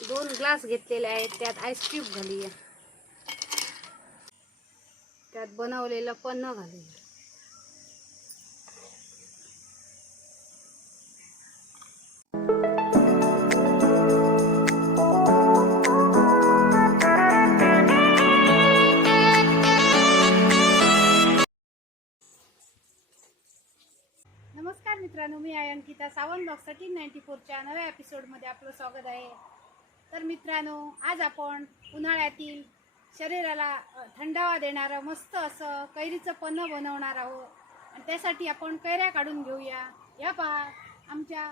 2 glass घेतलेले आहेत, त्यात आईस क्यूब घालूया, त्यात बनवलेलं पन्ह घालूया. नमस्कार मित्रांनो, मी आहे अंकिता. सावंत ब्लॉग 1394च्या नव्या एपिसोडमध्ये आपलं स्वागत आहे. तर मित्रांनो, आज आपण उन्हाळ्यातील शरीराला थंडावा देणारं मस्त असं कैरीचं पन्ह बनवणार आहोत. आणि त्यासाठी आपण कैऱ्या काढून घेऊया. या पहा, आमच्या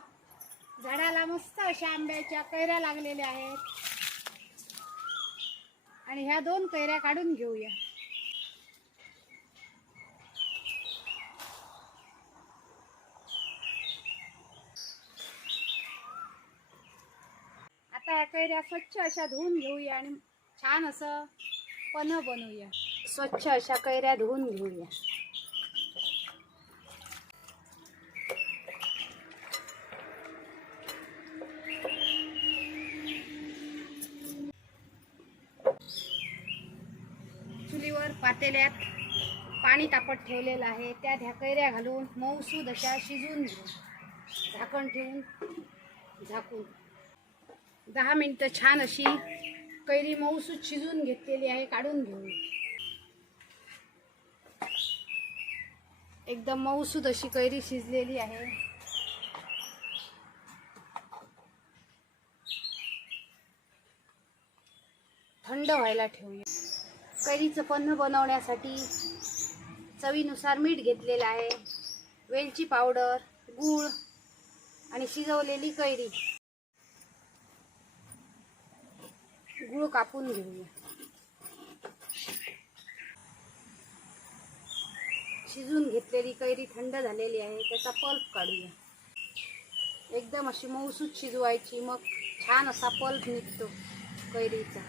झाडाला मस्त अशा आंब्याच्या कैऱ्या लागलेल्या आहेत आणि ह्या 2 कैऱ्या काढून घेऊया. आता ह्या कैऱ्या स्वच्छ अशा धुवून घेऊया आणि छान असं पन्ह बनवूया. स्वच्छ अशा कैऱ्या धुवून घेऊया. चुलीवर पातेल्यात पाणी तापत ठेवलेलं आहे, त्यात ह्या कैऱ्या घालून मऊसूद अशा शिजवून घेऊ. झाकण ठेवून झाकून 10 मिनिटं छान अशी कैरी मऊसूद शिजवून घेतलेली आहे, काढून घेऊ. एकदम मऊसूद अशी कैरी शिजलेली आहे. थंड व्हायला ठेवूया. कैरीचं पन्ह बनवण्यासाठी चवीनुसार मीठ घेतलेलं आहे, वेलची पावडर, गूळ आणि शिजवलेली कैरी. गूळ कापून घेऊया. शिजून घेतलेली कैरी थंड झालेली आहे, त्याचा पल्प काढूया. एकदम अशी मऊसूद शिजवायची, मग छान असा पल्प निघतो कैरीचा.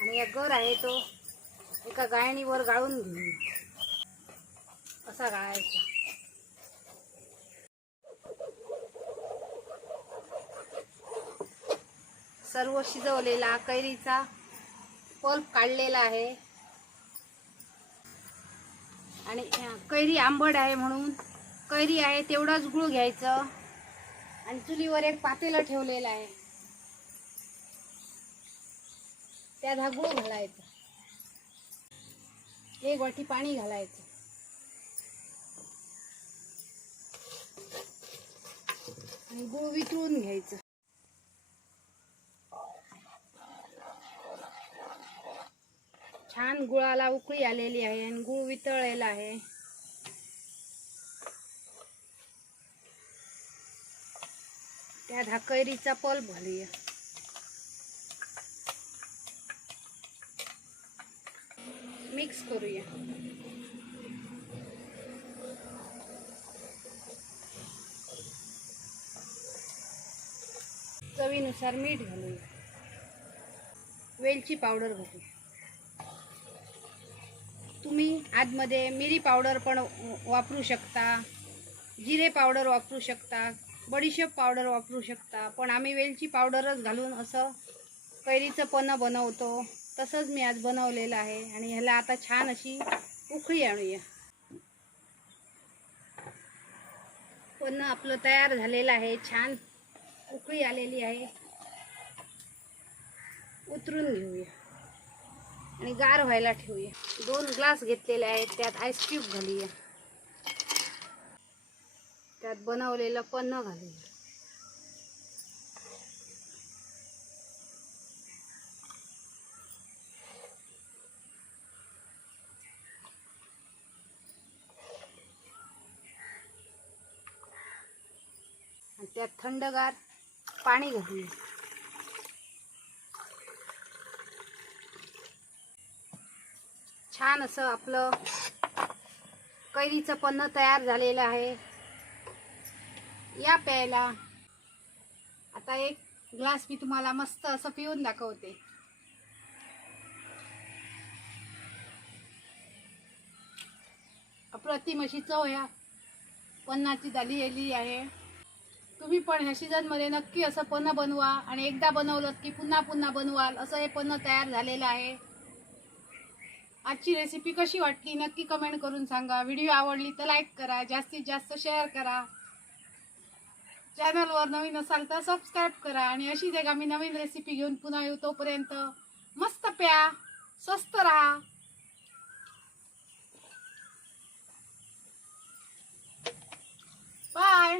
आणि या गर आहे तो एका गाळणीवर गाळून घेऊ. असा गाळायचा. सर्व शिजवलेला कैरीचा पल्प काढलेला आहे आणि कैरी आंबट आहे म्हणून कैरी आहे तेवढाच गुळ घ्यायचं आणि चुलीवर एक पातेलं ठेवलेलं आहे, त्यात हा गुळ घालायचा. 1 वाटी पाणी घालायचं आणि गुळ वितळून घ्यायचं. छान गुळाला उकळी आलेली आहे आणि गुळ वितळलेला आहे. त्यात हा कैरीचा पल्प घालूया. मिक्स करूया. चवीनुसार मीठ घालूया. वेलची पावडर घालूया. तुम्ही आतमध्ये मिरी पावडर पण वापरू शकता, जिरे पावडर वापरू शकता, बडीशेप पावडर वापरू शकता, पण आम्ही वेलची पावडरच घालून असं कैरीचं पन्ह बनवतो. तसंच मी आज बनवलेलं आहे आणि ह्याला आता छान अशी उकळी आणूया. पन्ह आपलं तयार झालेलं आहे, छान उकळी आलेली आहे. उतरून घेऊया आणि गार व्हायला ठेवूया. 2 ग्लास घेतलेले आहेत, त्यात आईस क्यूब घालूया, त्यात बनवलेलं पन्ह घालूया. आणि त्यात थंडगार पाणी घालूया. छान असं आपलं कैरीचं पन्ह तयार झालेलं आहे. या प्यायला. आता एक ग्लास मी तुम्हाला मस्त असं पिऊन दाखवते. अप्रतिम अशी चव ह्या पन्हाची झालेली आहे. तुम्ही पण ह्या सीझनमध्ये नक्की असं पन्ह बनवा आणि एकदा बनवलं की पुन्हा पुन्हा बनवाल असं हे पन्ह तयार झालेलं आहे. आजची रेसिपी कशी वाटली नक्की कमेंट करून सांगा. व्हिडिओ आवडली तर लाईक करा, जास्तीत जास्त शेअर करा. चॅनलवर नवीन असाल तर सबस्क्राईब करा आणि अशीच एक आम्ही नवीन रेसिपी घेऊन पुन्हा येऊ. तोपर्यंत मस्त प्या, स्वस्त राहा. बाय.